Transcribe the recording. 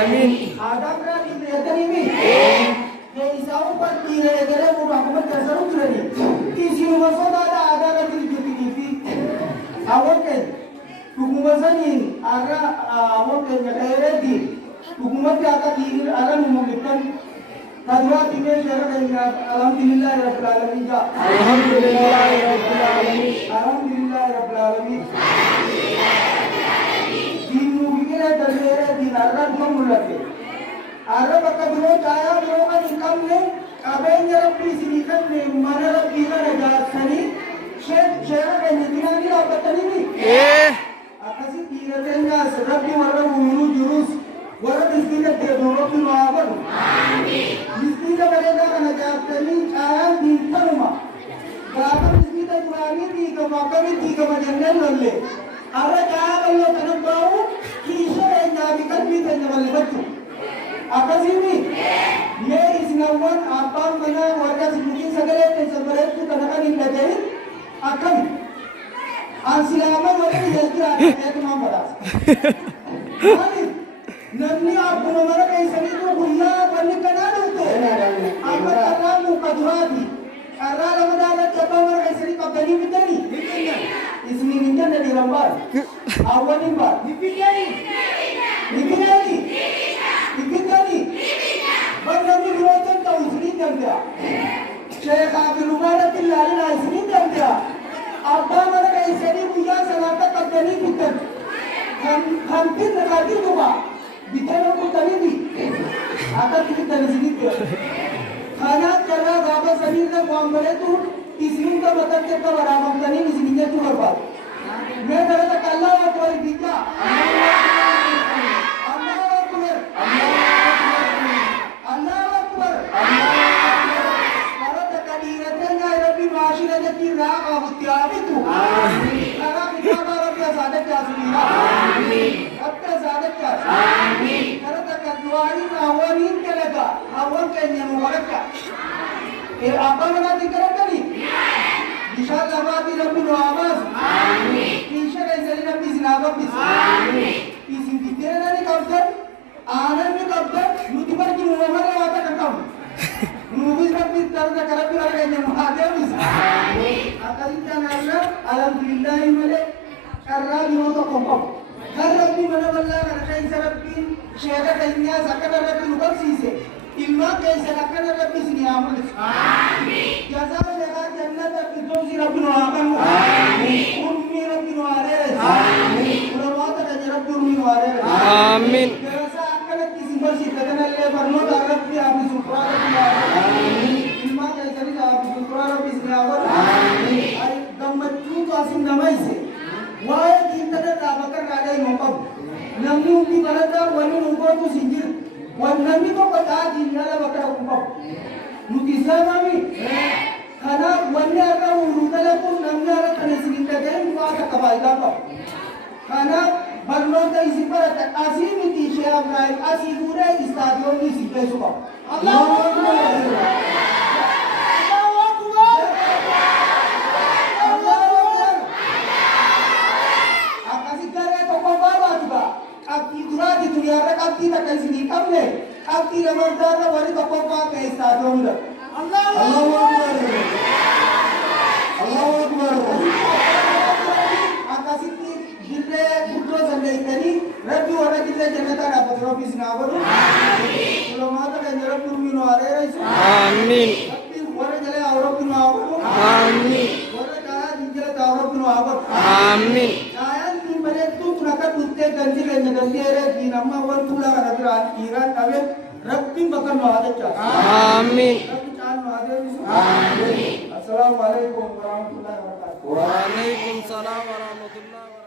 Amin. Adam berarti berarti ini. Isau per tira negara mau aku berkesan berani. Isi rumah soda ada lagi di TV. Awak kan, hukum ini ara awak kan negara di hukum itu akan di ara membuatkan kadra ini cara dengan alhamdulillah rabbil alamin. Alhamdulillah rabbil alamin. Alhamdulillah rabbil alamin. Dinu kita terlera di ara memulai. Ara bakal cahaya kan income ne kabenya rabbi sinikan ne mana rabbi na rajasani share kan nitina ni apatani ni akasi tiratenga rabbi warra ulu jurus warra miskina te rabbi maabar amin miskina baleda kana jasani cahaya dintanuma gaba miskina jurani ti ka makami ti ka majannan lalle ara cahaya ballo tanabau kisha enjabi kalbi tanjaballe batu akasini ye isnawan apam mana warga mungkin segala sebenarnya itu katakan ini jadi akan ansilaman warga jadi ada itu mampu nanti aku nomor kayak sini tuh gula panik kenal itu apa karena muka durati karena lama dalam siapa orang kayak sini kau tadi bitani ismi minta dari lambat awan imbat dipikiri dipikiri Bagaimana dilakukan tahu sini dia? Syekh Abdul Mubarak Tilala sini dia. Apa mereka iseni punya selata kabdani bitan. Hampir negatif tu pak. Bitan aku tadi ni. Akan kita di sini dia. Karena cara gabah seni kita muamalah tu isni ka matan kita beramah tani di sini tu apa? Mereka kata Allah Akbar kita. apa mana dikatakan tadi? Insyaallah mati Rabbil Awas. Amin. Insyaallah izin Nabi sinabab bis. Amin. Izin kita nani kapten, anan ni kapten, nuti pergi Muhammad lewat kakam. Nubis Rabbi tarda karabi orang yang ada bis. Amin. Akali tanah alhamdulillah imale karena dimoto kompom. Karena di mana mana karena kain Rabbi syekh kainnya sakana Rabbi lupa sise. Ilmu kain sakana Rabbi sini amal. Amin. Jaza syekh jannat Rabbi Rabbi nuakan. Amin. Ummi Rabbi nuarer. Amin. Ulama tak Rabbi ummi nuarer. Amin. Jaza akan kisi bersih kadang le berno Rabbi Rabbi supra Rabbi. Amin. Ilmu kain sani Rabbi supra Rabbi sini amal. Amin. Ay dammat tu asim namai se. Wah kita dah bakar ada yang ngomong. Namni ummi balada wani ngomong tu sinjir. Wanami ko kata di nala bakar ngomong. Nukisa mami. Karena wannya ada urutala pun namnya ada kena sinita dan buat kabal dapat. Karena balonda isi pada asih miti syam naik asih gure stadion ni sipai suka. Allahu Akbar. Kita kasih sini kamu, aku lemah darah balik ke papa ke stadion dah. Allahu Akbar. Allahu Akbar. Akasih ni kita putra sampai tadi, Rabbi orang kita jangan tak dapat Rabbi sinabar. Amin. Kalau mata kan jalan turun ada rasa. Amin. Rabbi orang jalan orang pun awak. Amin. Orang jalan jalan orang pun awak. Amin. Mereka tu nak tutte ganti ada di nama orang pula ada Iran tapi Rabbi bakal mahadja. Amin. Rabbi caan mahadja. Amin. Assalamualaikum warahmatullahi wabarakatuh. Waalaikumsalam warahmatullahi wabarakatuh.